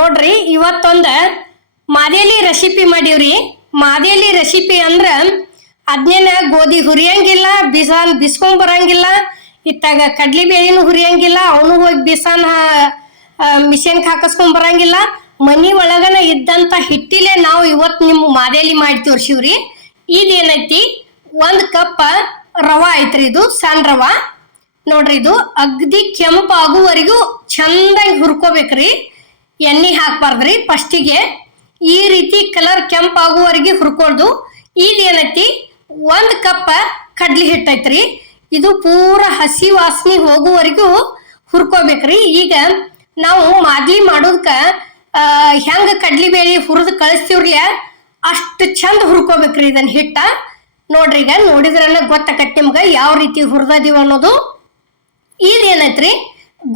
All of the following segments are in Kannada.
ನೋಡ್ರಿ, ಇವತ್ತೊಂದ ಮಾದೇಲಿ ರೆಸಿಪಿ ಮಾಡೀವ್ರಿ. ಮಾದೇಲಿ ರೆಸಿಪಿ ಅಂದ್ರ ಅದ್ನೇನ ಗೋಧಿ ಹುರಿಯಂಗಿಲ್ಲ, ಬಿಸಾನ್ ಬಿಸ್ಕೊಂಡ್ ಬರಂಗಿಲ್ಲ, ಇತ್ತಾಗ ಕಡ್ಲಿ ಬೇಳಿನೂ ಹುರಿಯಂಗಿಲ್ಲ, ಅವನು ಹೋಗಿ ಬಿಸಾನ ಮಿಷನ್ಗೆ ಹಾಕಸ್ಕೊಂಡ್ ಬರಂಗಿಲ್ಲ. ಮನಿ ಒಳಗನ ಇದ್ದಂತ ಹಿಟ್ಟಿಲೆ ನಾವು ಇವತ್ ನಿಮ್ ಮಾದೇಲಿ ಮಾಡಿ ತೋರ್ಸಿವ್ರಿ. ಇದೇನೈತಿ? ಒಂದ್ ಕಪ್ ರವಾ ಐತ್ರಿ ಇದು, ಸಣ್ಣ ರವಾ. ನೋಡ್ರಿ ಇದು ಅಗ್ದಿ ಕೆಂಪಾಗುವರೆಗೂ ಚಂದಾಗಿ ಹುರ್ಕೋಬೇಕ್ರಿ. ಎಣ್ಣೆ ಹಾಕ್ಬಾರ್ದ್ರಿ. ಫಸ್ಟಿಗೆ ಈ ರೀತಿ ಕಲರ್ ಕೆಂಪಾಗುವವರೆಗೆ ಹುರ್ಕೊಳ್ದು ಏನೈತಿ? ಒಂದು ಕಪ್ ಕಡ್ಲಿ ಹಿಟ್ಟೈತ್ರಿ. ಇದು ಪೂರ ಹಸಿ ವಾಸನೆ ಹೋಗುವವರೆಗೂ ಹುರ್ಕೋಬೇಕ್ರಿ. ಈಗ ನಾವು ಮಾದ್ಲಿ ಮಾಡೋದಕ್ಕೆ ಹೆಂಗೆ ಕಡ್ಲಿ ಬೇಳೆ ಹುರಿದು ಕಳಿಸ್ತೀವ್ರಿ ಅಷ್ಟು ಚಂದ ಹುರ್ಕೋಬೇಕ್ರಿ ಇದನ್ನ ಹಿಟ್ಟ. ನೋಡ್ರಿ ಈಗ ನೋಡಿದ್ರಲ್ಲ ಗೊತ್ತಾಗತ್ತೆ ನಿಮ್ಗೆ ಯಾವ ರೀತಿ ಹುರಿದೀವಿ ಅನ್ನೋದು. ಇದೇನೈತ್ರಿ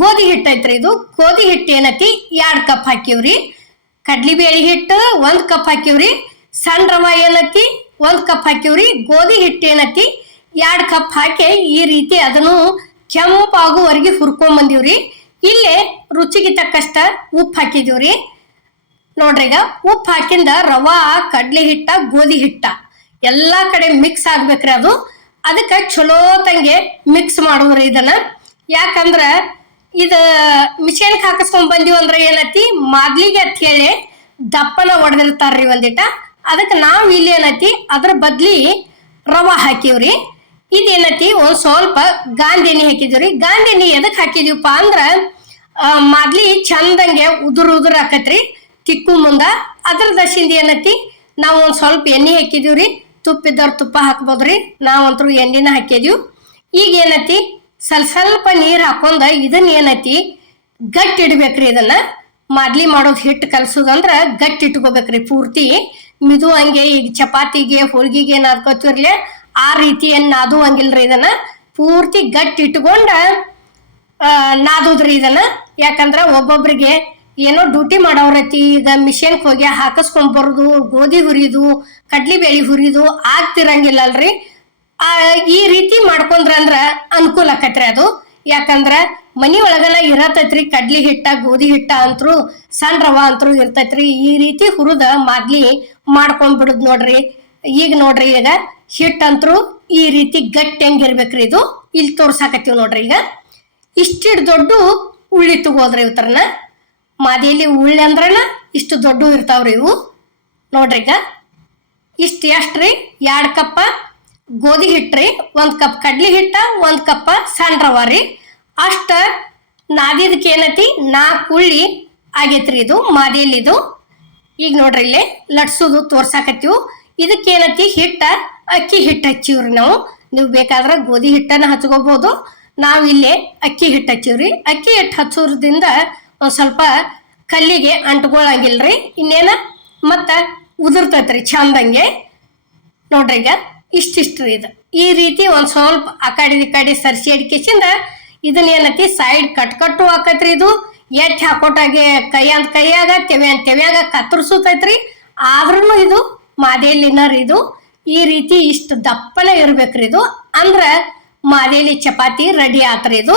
ಗೋಧಿ ಹಿಟ್ಟು ಐತ್ರಿ ಇದು. ಗೋಧಿ ಹಿಟ್ಟು ಏನೈತಿ ಎರಡು ಕಪ್ ಹಾಕಿವ್ರಿ ಕಡ್ಲಿ ಬೇಳೆ ಹಿಟ್ಟು ಒಂದ್ ಕಪ್ ಹಾಕಿವ್ರಿ ಸಣ್ಣ ರವ ಏನತಿ ಒಂದ್ ಕಪ್ ಹಾಕಿವ್ರಿ ಗೋಧಿ ಹಿಟ್ಟು ಏನೈತಿ ಎರಡು ಕಪ್ ಹಾಕಿ ಈ ರೀತಿ ಅದನ್ನು ಕೆಂಪಾಗುವರೆಗೆ ಹುರ್ಕೊಂಡ್ ಬಂದಿವ್ರಿ. ಇಲ್ಲೇ ರುಚಿಗೆ ತಕ್ಕಷ್ಟ ಉಪ್ಪು ಹಾಕಿದೀವ್ರಿ. ನೋಡ್ರಿ ಈಗ ಉಪ್ಪು ಹಾಕಿಂದ ರವಾ, ಕಡ್ಲಿ ಹಿಟ್ಟ, ಗೋಧಿ ಹಿಟ್ಟ ಎಲ್ಲಾ ಕಡೆ ಮಿಕ್ಸ್ ಆಗ್ಬೇಕ್ರಿ ಅದು. ಅದಕ್ಕೆ ಚಲೋ ತಂಗೆ ಮಿಕ್ಸ್ ಮಾಡುವ್ರಿ ಇದನ್ನ. ಯಾಕಂದ್ರ ಇದ ಮಿಷನ್ ಹಾಕಿಸ್ಕೊಂಡ್ ಬಂದಿವ್ ಅಂದ್ರೆ ಏನತಿ? ಮಾದ್ಲಿಗೆ ಅಂತ ಹೇಳಿ ದಪ್ಪನ ಹೊಡೆದಿರ್ತಾರ್ರಿ ಒಂದಿಟ. ಅದಕ್ಕೆ ನಾವು ಇಲ್ಲಿ ಏನತಿ? ಅದ್ರ ಬದ್ಲಿ ರವ ಹಾಕಿವ್ರಿ. ಇದೇನತಿ? ಒಂದ್ ಸ್ವಲ್ಪ ಗಾಂಧಿ ಹಾಕಿದ್ವಿ ಗಾಂಧಿ ಎಣ್ಣೆ ಎದಕ್ ಹಾಕಿದೀವಪ್ಪ ಅಂದ್ರ ಮೊದ್ಲಿ ಚಂದಂಗೆ ಉದುರು ಉದುರು ಹಾಕತ್ರಿ ತಿಕ್ಕು ಮುಂದ. ಅದ್ರ ದಶಿಂದ ಏನತಿ? ನಾವು ಒಂದ್ ಸ್ವಲ್ಪ ಎಣ್ಣೆ ಹಾಕಿದೀವ್ರಿ. ತುಪ್ಪ ಇದ್ದವ್ರ ತುಪ್ಪ ಹಾಕ್ಬೋದ್ರಿ. ನಾವಂತರೂ ಎಣ್ಣೆನ ಹಾಕಿದೀವಿ. ಈಗ ಏನೈತಿ? ಸ್ವಲ್ಪ ಸ್ವಲ್ಪ ನೀರು ಹಾಕೊಂಡ ಇದನ್ನ ಏನೈತಿ? ಗಟ್ಟಿ ಇಡ್ಬೇಕ್ರಿ ಇದನ್ನ. ಮಾದ್ಲಿ ಮಾಡೋದು ಹಿಟ್ಟು ಕಲ್ಸೋದಂದ್ರ ಗಟ್ಟಿ ಇಟ್ಕೋಬೇಕ್ರಿ ಪೂರ್ತಿ. ಮಿದು ಹಂಗೆ ಈಗ ಚಪಾತಿಗೆ, ಹೋಳ್ಗಿಗೆ ನಾದ್ಕೋತಿರ್ಲಿ ಆ ರೀತಿ ಏನ್ ನಾದು ಹಂಗಿಲ್ರಿ ಇದನ್ನ. ಪೂರ್ತಿ ಗಟ್ಟಿ ಇಟ್ಕೊಂಡ ನಾದುದ್ರಿ ಇದನ್ನ. ಯಾಕಂದ್ರ ಒಬ್ಬೊಬ್ರಿಗೆ ಏನೋ ಡ್ಯೂಟಿ ಮಾಡೋರೈತಿ ಈಗ ಮಿಷನ್ಗೆ ಹೋಗಿ ಹಾಕಸ್ಕೊಂಡ್ ಬರೋದು, ಗೋಧಿ ಹುರಿದು, ಕಡ್ಲಿ ಬೇಳಿ ಹುರಿದು ಆಗ್ತಿರಂಗಿಲ್ಲಲ್ರಿ. ಆ, ಈ ರೀತಿ ಮಾಡ್ಕೊಂಡ್ರ ಅಂದ್ರ ಅನುಕೂಲ ಆಕತ್ರಿ ಅದು. ಯಾಕಂದ್ರ ಮನಿ ಒಳಗೆಲ್ಲ ಇರತೈತ್ರಿ, ಕಡ್ಲಿ ಹಿಟ್ಟ, ಗೋಧಿ ಹಿಟ್ಟ ಅಂತರು, ಸಣ್ಣ ರವ ಅಂತರು ಇರ್ತೈತ್ರಿ. ಈ ರೀತಿ ಹುರಿದ ಮಾದ್ಲಿ ಮಾಡ್ಕೊಂಡ್ ಬಿಡುದ್ ನೋಡ್ರಿ. ಈಗ ನೋಡ್ರಿ ಈಗ ಹಿಟ್ಟಂತರು ಈ ರೀತಿ ಗಟ್ಟಿ ಹೆಂಗಿರ್ಬೇಕ್ರಿ ಇದು. ಇಲ್ಲಿ ತೋರ್ಸಾಕತ್ತೀವಿ ನೋಡ್ರಿ ಈಗ. ಇಷ್ಟಿಡ್ ದೊಡ್ಡ ಉಳ್ಳಿ ತಗೋದ್ರಿ ಇವತ್ರನ. ಮಾದಿಯಲ್ಲಿ ಉಳ್ಳಿ ಅಂದ್ರನ ಇಷ್ಟು ದೊಡ್ಡ ಇರ್ತಾವ್ರಿ ಇವು. ನೋಡ್ರಿ ಈಗ. ಇಷ್ಟು ಎಷ್ಟ್ರಿ? ಎರಡು ಕಪ್ಪ ಗೋಧಿ ಹಿಟ್ರಿ, ಒಂದು ಕಪ್ ಕಡ್ಲಿ ಹಿಟ್ಟ, ಒಂದು ಕಪ್ಪ ಸಣ್ಣ ರವ ರೀ ಅಷ್ಟ ನಾದಿದಕ್ಕೆ ಏನತಿ ನಾಲ್ಕು ಉಳ್ಳಿ ಆಗೈತ್ರಿ ಇದು, ಮಾದಿಯಲ್ಲಿ ಇದು. ಈಗ ನೋಡ್ರಿ ಇಲ್ಲಿ ಲಟ್ಸೋದು ತೋರ್ಸಾಕತ್ತೀವಿ. ಇದಕ್ಕೆ ಏನೈತಿ ಹಿಟ್ಟ, ಅಕ್ಕಿ ಹಿಟ್ಟು ಹಚ್ಚಿವ್ರಿ ನಾವು. ನೀವು ಬೇಕಾದ್ರೆ ಗೋಧಿ ಹಿಟ್ಟನ್ನ ಹಚ್ಕೋಬಹುದು ನಾವು ಇಲ್ಲಿ ಅಕ್ಕಿ ಹಿಟ್ಟು ಹಚ್ಚಿವ್ರಿ. ಅಕ್ಕಿ ಹಿಟ್ಟು ಹಚ್ಚೋದ್ರಿಂದ ಒಂದು ಸ್ವಲ್ಪ ಕಲ್ಲಿಗೆ ಅಂಟ್ಕೊಳಂಗಿಲ್ರಿ ಇನ್ನೇನ ಮತ್ತ ಉದುರ್ತೈತ್ರಿ ಚಂದಂಗೆ ನೋಡ್ರಿ ಈಗ. ಇಷ್ಟಿಷ್ಟ್ರಿ ಇದು. ಈ ರೀತಿ ಒಂದು ಸ್ವಲ್ಪ ಆ ಕಡೆ ಈ ಕಡೆ ಸರ್ಸಿ ಅಡಿಕೆಸಿಂದ ಇದನ್ನ ಏನತಿ ಸೈಡ್ ಕಟ್ ಕಟ್ಟು ಹಾಕತ್ರಿ ಇದು. ಎಟ್ ಹಾಕೋಟಾಗೆ ಕೈ ಅಂತ ಕೈಯಾಗ ತೆವೆ ಅಂತ ತೆವ್ಯಾಗ ಕತ್ತರಿಸುತ್ತೈತ್ರಿ ಆದ್ರೂ ಇದು ಮಾದೇಲಿನರ್ ಇದು. ಈ ರೀತಿ ಇಷ್ಟು ದಪ್ಪನ ಇರ್ಬೇಕ್ರಿ ಇದು. ಅಂದ್ರ ಮಾದೇಲಿ ಚಪಾತಿ ರೆಡಿ ಆತ್ರಿ ಇದು.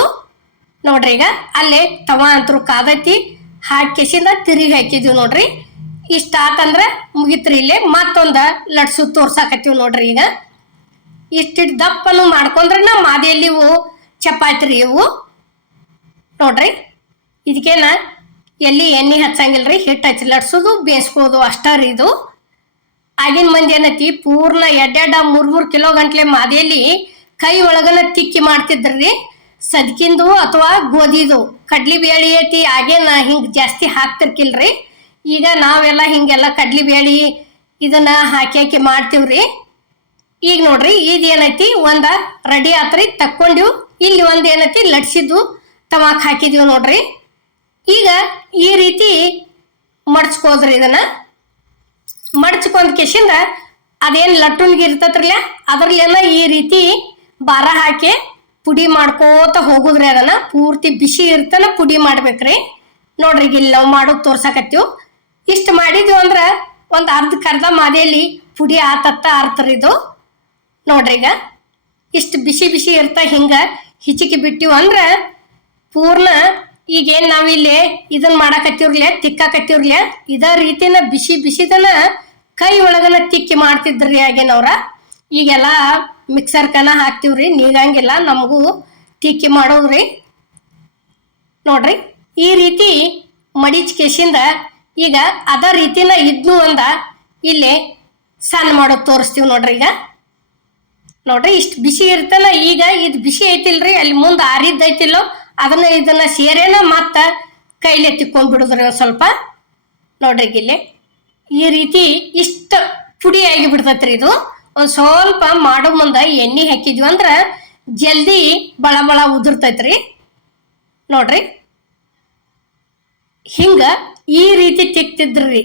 ನೋಡ್ರಿ ಈಗ ಅಲ್ಲೇ ತವ ಅಂತರು ಕಾದೈತಿ. ಹಾಕಿಸಿಂದ ತಿರುಗಿ ಹಾಕಿದೀವಿ ನೋಡ್ರಿ. ಇಷ್ಟ ಆತಂದ್ರ ಮುಗಿತ್ರಿ ಇಲ್ಲೇ ಮತ್ತೊಂದ ಲಟ್ಸು ತೋರ್ಸಾಕತ್ತೀವಿ ನೋಡ್ರಿ ಈಗ. ಇಷ್ಟಿಟ್ ದಪ್ಪನು ಮಾಡ್ಕೊಂಡ್ರನ ಮಾದಿಯಲ್ಲಿ ಇವು ಚಪಾತಿ ರೀ ಇವು. ನೋಡ್ರಿ ಇದಕ್ಕೇನ ಎಲ್ಲಿ ಎಣ್ಣೆ ಹಚ್ಚಂಗಿಲ್ರಿ ಹಿಟ್ಟು ಹಚ್ಚಿ ಲಡ್ಸೋದು ಬೇಯಿಸ್ಕೋದು ಅಷ್ಟೇ ರೀ ಇದು. ಆಗಿನ ಮಂದಿ ಏನೈತಿ, ಪೂರ್ಣ ಎಡ್ಡೆಡ್ಡ ಮೂರು ಮೂರು ಕಿಲೋ ಗಂಟ್ಲೆ ಮಾದಿಯಲ್ಲಿ ಕೈ ಒಳಗನ ತಿಕ್ಕಿ ಮಾಡ್ತಿದ್ರಿ. ಸದ್ಕಿಂದು ಅಥವಾ ಗೋಧಿದು, ಕಡ್ಲಿ ಬೇಳಿ ಐತಿ, ಆಗೇನ ಹಿಂಗ್ ಜಾಸ್ತಿ ಹಾಕ್ತಿರ್ಕಿಲ್ರಿ. ಈಗ ನಾವೆಲ್ಲ ಹಿಂಗೆಲ್ಲ ಕಡ್ಲಿ ಬೇಳಿ ಇದನ್ನ ಹಾಕಿ ಹಾಕಿ ಮಾಡ್ತೀವ್ರಿ. ಈಗ ನೋಡ್ರಿ ಇದು ಏನೈತಿ? ಒಂದ ರೆಡಿ ಆತ್ರಿ, ತಕ್ಕೊಂಡಿವ್. ಇಲ್ಲಿ ಒಂದ್ ಏನೈತಿ? ಲಟ್ಸಿದ್ವು ತಮಾಕ್ ಹಾಕಿದೀವಿ ನೋಡ್ರಿ. ಈಗ ಈ ರೀತಿ ಮಡ್ಚ್ಕೋದ್ರಿ ಇದನ್ನ. ಮಡ್ಚ್ಕೊಂಡ್ ಕೇಶಿಂದ ಅದೇನ್ ಲಟ್ಟುನ್ಗೆ ಇರ್ತತ್ರಲ್ಲ ಅದ್ರಲ್ಲೆಲ್ಲ ಈ ರೀತಿ ಬಾರ ಹಾಕಿ ಪುಡಿ ಮಾಡ್ಕೋತ ಹೋಗುದ್ರಿ ಅದನ್ನ. ಪೂರ್ತಿ ಬಿಸಿ ಇರ್ತನ ಪುಡಿ ಮಾಡ್ಬೇಕ್ರಿ. ನೋಡ್ರಿ ಇಲ್ಲಿ ನಾವು ಮಾಡೋದು ತೋರ್ಸಕತ್ತೀವಿ. ಇಷ್ಟ ಮಾಡಿದ್ವಿ ಅಂದ್ರ ಒಂದ್ ಕರ್ದ ಮಾದೆಯಲ್ಲಿ ಪುಡಿ ಆತತ್ತ ಆರ್ತರ ಇದು ನೋಡ್ರಿ ಈಗ. ಇಷ್ಟು ಬಿಸಿ ಬಿಸಿ ಇರ್ತ ಹಿಂಗ ಹಿಚಿಕಿ ಬಿಟ್ಟಿವ್ ಅಂದ್ರ ಪೂರ್ಣ ಈಗೇನ್ ನಾವಿಲ್ಲಿ ಇದನ್ನ ಮಾಡಾಕತ್ತಿರ್ಲೆ ತಿಕ್ಕಾಕತ್ತಿರ್ಲೆ ಇದ ರೀತಿನ ಬಿಸಿ ಬಿಸಿದನ ಕೈ ಒಳಗನ ತಿಕ್ಕಿ ಮಾಡ್ತಿದ್ರಿ ಆಗೇನವ್ರ ಈಗೆಲ್ಲ ಮಿಕ್ಸರ್ ಕನ ಹಾಕ್ತಿವ್ರಿ ನೀಗಂಗಿಲ್ಲ ನಮಗೂ ತಿಕ್ಕಿ ಮಾಡೋದ್ರಿ. ನೋಡ್ರಿ, ಈ ರೀತಿ ಮಡಿಚ್ ಕೇಸಿಂದ ಈಗ ಅದ ರೀತಿನ ಇದ್ನು ಅಂದ ಇಲ್ಲಿ ಸಣ್ಣ ಮಾಡೋದು ತೋರಿಸ್ತೀವಿ ನೋಡ್ರಿ ಈಗ. ನೋಡ್ರಿ, ಇಷ್ಟು ಬಿಸಿ ಇರ್ತಲ್ಲ, ಈಗ ಇದು ಬಿಸಿ ಐತಿಲ್ರಿ, ಅಲ್ಲಿ ಮುಂದೆ ಆರಿದ್ದೈತಿಲ್ಲೋ ಅದನ್ನ ಇದನ್ನ ಸೇರೇನ ಮತ್ತ ಕೈಲಿ ತಿಕ್ಕೊಂಡ್ಬಿಡುದ್ರಿ ಬಿಡುದ್ರಿ ಸ್ವಲ್ಪ. ನೋಡ್ರಿ ಇಲ್ಲಿ ಈ ರೀತಿ ಇಷ್ಟ ಪುಡಿ ಆಗಿ ಬಿಡ್ತೈತ್ರಿ ಇದು. ಒಂದ್ ಸ್ವಲ್ಪ ಮಾಡೋ ಮುಂದ ಎಣ್ಣೆ ಹಾಕಿದ್ವಿ ಅಂದ್ರ ಜಲ್ದಿ ಬಳ ಬಳ ಉದುರ್ತೈತ್ರಿ. ನೋಡ್ರಿ, ಹಿಂಗ ಈ ರೀತಿ ತಿಕ್ತಿದ್ರಿ.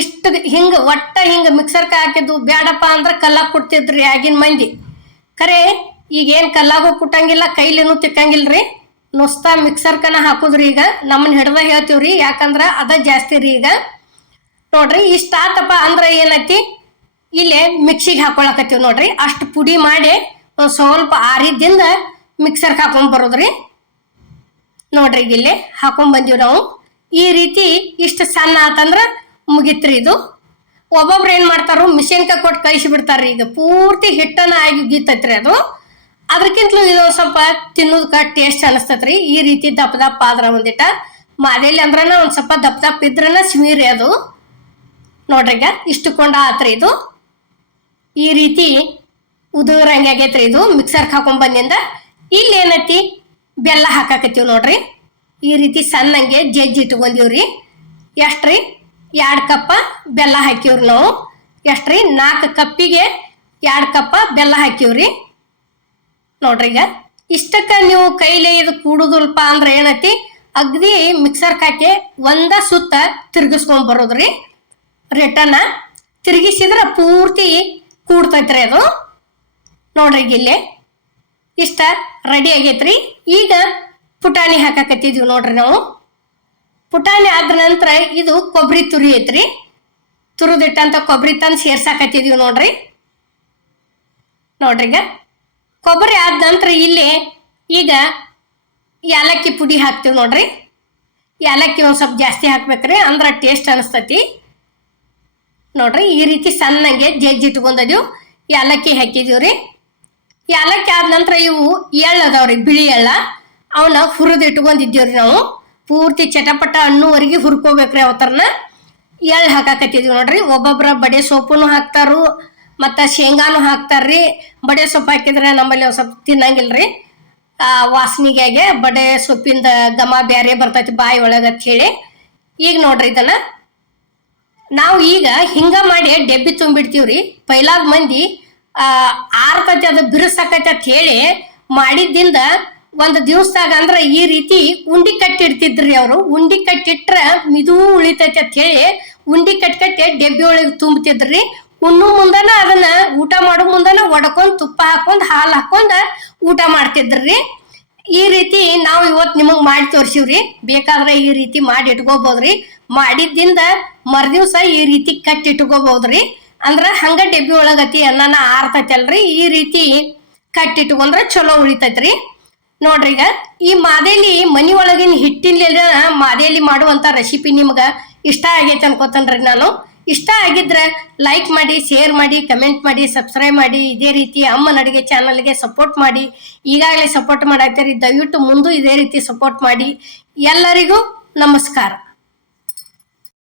ಇಷ್ಟ ಹಿಂಗ ಒಟ್ಟ ಹಿಂಗ ಮಿಕ್ಸರ್ಗೆ ಹಾಕಿದ್ದು ಬ್ಯಾಡಪ್ಪ ಅಂದ್ರ ಕಲ್ಲಾಗ ಕೊಡ್ತಿದ್ರಿ ಆಗಿನ ಮಂದಿ. ಖರೆ ಈಗೇನ್ ಕಲ್ಲಾಗೂ ಕುಟ್ಟಂಗಿಲ್ಲ, ಕೈಲೇನು ತಿಕ್ಕಂಗಿಲ್ರಿ. ನುಸ್ತಾ ಮಿಕ್ಸರ್ಕನ ಹಾಕುದ್ರಿ ಈಗ. ನಮ್ಮನ್ನ ಹಿಡ್ದ ಹೇಳ್ತೀವ್ರಿ, ಯಾಕಂದ್ರ ಅದ ಜಾಸ್ತಿ ರೀ ಈಗ. ನೋಡ್ರಿ, ಇಷ್ಟ ಆತಪ್ಪ ಅಂದ್ರ ಏನೈತಿ ಇಲ್ಲಿ ಮಿಕ್ಸಿಗೆ ಹಾಕೊಳಕತ್ತೀವಿ ನೋಡ್ರಿ. ಅಷ್ಟು ಪುಡಿ ಮಾಡಿ ಸ್ವಲ್ಪ ಆರಿದ್ದಿಂದ ಮಿಕ್ಸರ್ಗೆ ಹಾಕೊಂಡ್ ಬರೋದ್ರಿ. ನೋಡ್ರಿ ಈಗ ಇಲ್ಲಿ ಹಾಕೊಂಡ್ ಬಂದೀವಿ ನಾವು. ಈ ರೀತಿ ಇಷ್ಟು ಸಣ್ಣ ಆತಂದ್ರ ಮುಗಿತ್ರಿ ಇದು. ಒಬ್ಬೊಬ್ರು ಏನ್ ಮಾಡ್ತಾರೋ ಮಿಷಿನ್ಗೆ ಕೊಟ್ಟು ಕಳಿಸಿ ಬಿಡ್ತಾರ್ರಿ. ಈಗ ಪೂರ್ತಿ ಹಿಟ್ಟನ ಆಗಿ ಗೀತೈತ್ರಿ ಅದು. ಅದಕ್ಕಿಂತಲೂ ಇದು ಸ್ವಲ್ಪ ತಿನ್ನೋದಕ್ಕ ಟೇಸ್ಟ್ ಅನಿಸ್ತತ್ರಿ ಈ ರೀತಿ ದಪ್ಪ ದಪ್ಪ ಆದ್ರ ಒಂದಿಟ. ಮಾದೇಲಿ ಅಂದ್ರನ ಒಂದ್ ಸ್ವಲ್ಪ ದಪ್ಪ ದಪ್ಪ ಇದ್ರನ ಸಿಮೀರಿ ಅದು. ನೋಡ್ರಿ ಈಗ, ಇಷ್ಟು ಕೊಂಡ ಆತ್ರಿ ಇದು. ಈ ರೀತಿ ಉದುರಂಗೆ ಆಗೈತ್ರಿ ಇದು. ಮಿಕ್ಸರ್ಗೆ ಹಾಕೊಂಡ್ ಬಂದಿಂದ ಇಲ್ಲಿ ಏನೈತಿ? ಬೆಲ್ಲ ಹಾಕಾಕತ್ತೀವಿ ನೋಡ್ರಿ. ಈ ರೀತಿ ಸಣ್ಣಂಗೆ ಜಜ್ಜಿ ಇಟ್ಕೊಂಡಿವ್ರಿ. ಎಷ್ಟ್ರಿ? ಎರಡು ಕಪ್ಪ ಬೆಲ್ಲ ಹಾಕಿವ್ರಿ ನಾವು. ಎಷ್ಟ್ರಿ? ನಾಲ್ಕು ಕಪ್ಪಿಗೆ ಎರಡು ಕಪ್ಪ ಬೆಲ್ಲ ಹಾಕಿವ್ರಿ ನೋಡ್ರಿ ಈಗ. ಇಷ್ಟಕ್ಕೆ ನೀವು ಕೈಲೇ ಇದು ಕೂಡುದಲ್ಪ ಅಂದ್ರೆ ಏನೈತಿ? ಅಗ್ದಿ ಮಿಕ್ಸರ್ ಹಾಕಿ ಒಂದ ಸುತ್ತ ತಿರ್ಗಿಸ್ಕೊಂಡ್ ಬರೋದ್ರಿ. ರಿಟರ್ನ ತಿರುಗಿಸಿದ್ರ ಪೂರ್ತಿ ಕೂಡ್ತೈತ್ರಿ ಅದು. ನೋಡ್ರಿ ಇಲ್ಲಿ. ಇಷ್ಟ ರೆಡಿ ಆಗೈತ್ರಿ. ಈಗ ಪುಟಾಣಿ ಹಾಕಾಕತ್ತಿದ್ವಿ ನೋಡ್ರಿ ನಾವು. ಪುಟಾಣಿ ಆದ ನಂತರ ಇದು ಕೊಬ್ಬರಿ ತುರಿ ಐತ್ರಿ. ತುರಿದಿಟ್ಟಂತ ಕೊಬ್ಬರಿ ತಂದು ಸೇರ್ಸಾಕತ್ತಿದೀವಿ ನೋಡ್ರಿ. ನೋಡ್ರಿ ಈಗ. ಕೊಬ್ಬರಿ ಆದ ನಂತರ ಇಲ್ಲಿ ಈಗ ಏಲಕ್ಕಿ ಪುಡಿ ಹಾಕ್ತೀವಿ ನೋಡ್ರಿ. ಏಲಕ್ಕಿ ಒಂದು ಸ್ವಲ್ಪ ಜಾಸ್ತಿ ಹಾಕ್ಬೇಕ್ರಿ, ಅಂದ್ರೆ ಟೇಸ್ಟ್ ಅನಿಸ್ತತಿ. ನೋಡ್ರಿ, ಈ ರೀತಿ ಸಣ್ಣಗೆ ಜಜ್ಜಿ ಇಟ್ಕೊಂಡದೀವಿ ಹಾಕಿದೀವಿ ರೀ ಏಲಕ್ಕಿ ಆದ ನಂತರ ಇವು ಎಳ್ಳು ಬಿಳಿ ಎಳ್ಳ. ಅವನ್ನ ಹುರಿದು ಇಟ್ಕೊಂಡಿದ್ದೀವ್ರಿ ನಾವು. ಪೂರ್ತಿ ಚಟಪಟ ಹಣ್ಣುವರೆಗೆ ಹುರ್ಕೋಬೇಕ್ರಿ ಅವತರನ. ಎಳ್ಳು ಹಾಕಾಕತ್ತಿದ್ವಿ ನೋಡ್ರಿ. ಒಬ್ಬೊಬ್ಬರ ಬಡೆ ಸೊಪ್ಪುನು ಹಾಕ್ತಾರು, ಮತ್ತು ಶೇಂಗಾನು ಹಾಕ್ತಾರ್ರಿ. ಬಡೆ ಸೊಪ್ಪು ಹಾಕಿದ್ರೆ ನಮ್ಮಲ್ಲಿ ಒಂದು ಸ್ವಲ್ಪ ತಿನ್ನಂಗಿಲ್ರಿ. ವಾಸನಿಗೆ ಬಡೆ ಸೊಪ್ಪಿಂದ ಘಮ ಬ್ಯಾರೆ ಬರ್ತೈತಿ ಬಾಯಿ ಒಳಗ ಅಂತ ಹೇಳಿ. ಈಗ ನೋಡ್ರಿ ಇದನ್ನ. ನಾವು ಈಗ ಹಿಂಗ ಮಾಡಿ ಡೆಬ್ಬಿ ತುಂಬಿಡ್ತೀವ್ರಿ. ಪೈಲಾಗ ಮಂದಿ, ಆ, ಆರ್ತತಿ ಅದು ಬಿರುಸಾಕತಿ ಅಂತ ಹೇಳಿ ಮಾಡಿದ್ದಿಂದ ಒಂದು ದಿವಸದಾಗ ಅಂದ್ರ ಈ ರೀತಿ ಉಂಡಿ ಕಟ್ಟಿಡ್ತಿದ್ರಿ ಅವರು. ಉಂಡಿ ಕಟ್ಟಿಟ್ರ ಮಿದು ಉಳಿತೈತಿ ಅಂತ ಹೇಳಿ ಉಂಡಿ ಕಟ್ ಕಟ್ಟಿ ಡೆಬ್ಬಿ ಒಳಗೆ ತುಂಬತಿದ್ರಿ ಉಣ್ಣು ಮುಂದನ ಅದನ್ನ ಊಟ ಮಾಡೋ ಮುಂದನ ಒಡ್ಕೊಂಡ್ ತುಪ್ಪ ಹಾಕೊಂಡ್ ಹಾಲು ಹಾಕೊಂಡ್ ಊಟ ಮಾಡ್ತಿದ್ರಿ. ಈ ರೀತಿ ನಾವು ಇವತ್ ನಿಮಗ್ ಮಾಡಿ ತೋರ್ಸಿವ್ರಿ. ಬೇಕಾದ್ರೆ ಈ ರೀತಿ ಮಾಡಿ ಇಟ್ಕೋಬಹುದ್ರಿ ಮಾಡಿದ್ದಿಂದ ಮರ್ದಿವ್ಸ ಈ ರೀತಿ ಕಟ್ಟಿ ಇಟ್ಕೋಬಹುದ್ರಿ ಅಂದ್ರ ಹಂಗ ಡೆಬ್ಬಿ ಒಳಗತಿ ಅನ್ನನ ಆರ್ತೈತಲ್ರಿ. ಈ ರೀತಿ ಕಟ್ಟಿಟ್ಕೊಂಡ್ರೆ ಚಲೋ ಉಳಿತೈತ್ರಿ. ನೋಡ್ರಿ ಈಗ, ಈ ಮಾದೇಲಿ ಮನಿ ಒಳಗಿನ ಹಿಟ್ಟಿನ ಮಾದೇಲಿ ಮಾಡುವಂತ ರೆಸಿಪಿ ನಿಮ್ಗ ಇಷ್ಟ ಆಗೈತೆ ಅನ್ಕೋತನ್ರಿ ನಾನು. ಇಷ್ಟ ಆಗಿದ್ರೆ ಲೈಕ್ ಮಾಡಿ ಶೇರ್ ಮಾಡಿ ಕಮೆಂಟ್ ಮಾಡಿ ಸಬ್ಸ್ಕ್ರೈಬ್ ಮಾಡಿ, ಇದೇ ರೀತಿ ಅಮ್ಮನ ಅಡುಗೆ ಚಾನಲ್ಗೆ ಸಪೋರ್ಟ್ ಮಾಡಿ. ಈಗಾಗಲೇ ಸಪೋರ್ಟ್ ಮಾಡಾಕ್ತೀರಿ ದಯವಿಟ್ಟು ಮುಂದೂ ಇದೇ ರೀತಿ ಸಪೋರ್ಟ್ ಮಾಡಿ. ಎಲ್ಲರಿಗೂ ನಮಸ್ಕಾರ.